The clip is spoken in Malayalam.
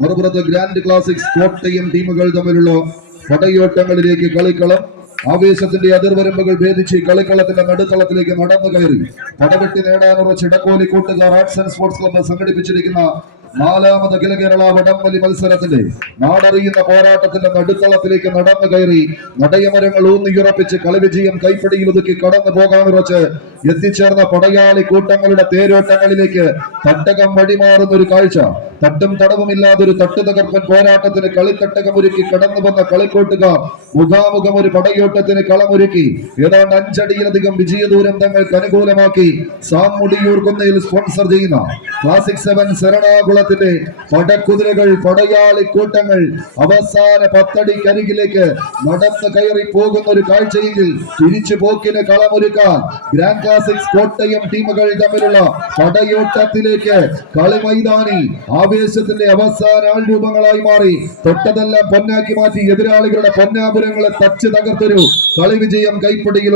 മറുപുറത്ത് ഗ്രാൻഡ് ക്ലാസിക്സ് കോട്ടയം ടീമുകൾ തമ്മിലുള്ള പടയോട്ടങ്ങളിലേക്ക് കളിക്കളം ആവേശത്തിന്റെ അതിർവരമ്പുകൾ ഭേദിച്ച് കളിക്കളത്തിന്റെ നടുത്തളത്തിലേക്ക് നടന്നു കയറി പടവെട്ടി നേടാനുള്ള ചിടക്കോലി കൂട്ടുകാർ ആർട്സ് ആൻഡ് സ്പോർട്സ് ക്ലബ്ബ് സംഘടിപ്പിച്ചിരിക്കുന്ന 4ാമത് അഖില കേരള വടംവലി മത്സരത്തിന്റെ നാടറിയുന്ന പോരാട്ടത്തിന്റെ നടുത്തളത്തിലേക്ക് നടന്നു കയറി നടയമരങ്ങൾ ഊന്നിയുറപ്പിച്ച് കളിവിജയം കൈപ്പിടിയിൽ ഒതുക്കി കടന്നു പോകാനുറച്ച് എത്തിച്ചേർന്ന പടയാളി കൂട്ടങ്ങളുടെ തേരോട്ടങ്ങളിലേക്ക് തട്ടകം വഴിമാറുന്ന ഒരു കാഴ്ച. തട്ടും തടവുമില്ലാതെ ഒരു തട്ടുതകർപ്പൻ പോരാട്ടത്തിന് കളിത്തട്ടകമൊരുക്കി കടന്നു വന്ന കളിക്കൂട്ടുകാർ മുഖാമുഖം ഒരു പടയോട്ടത്തിന് കളമൊരുക്കി ഏതാണ്ട് 5 അടിയിലധികം വിജയദൂരം തങ്ങൾക്ക് അനുകൂലമാക്കി സാം മുടിയൂർ കുന്നയിൽ സ്പോൺസർ ചെയ്യുന്ന ക്ലാസിക് 7 എറണാകുളത്തിന്റെ പടക്കുതിരകൾ പടയാളി കൂട്ടങ്ങൾ അവസാന 10 അടിക്കരികിലേക്ക് നടന്ന് കയറി പോകുന്ന ഒരു കാഴ്ചയെങ്കിൽ തിരിച്ചു പോക്കിന് കളമൊരുക്കാൻ ഗ്രാൻഡ് ക്ലാസിക്സ് കോട്ടയം ടീമുകൾ തമ്മിലുള്ള പടയോട്ടത്തിലേക്ക് കളിമൈതാനി ആവേശത്തിന്റെ അവസാന ആൾരൂപങ്ങളായി മാറി തൊട്ടതെല്ലാം പൊന്നാക്കി മാറ്റി എതിരാളികളുടെ പൊന്നാപുരങ്ങളെ തച്ച് തകർത്തൊരു കളി വിജയം കൈപ്പിടിയിൽ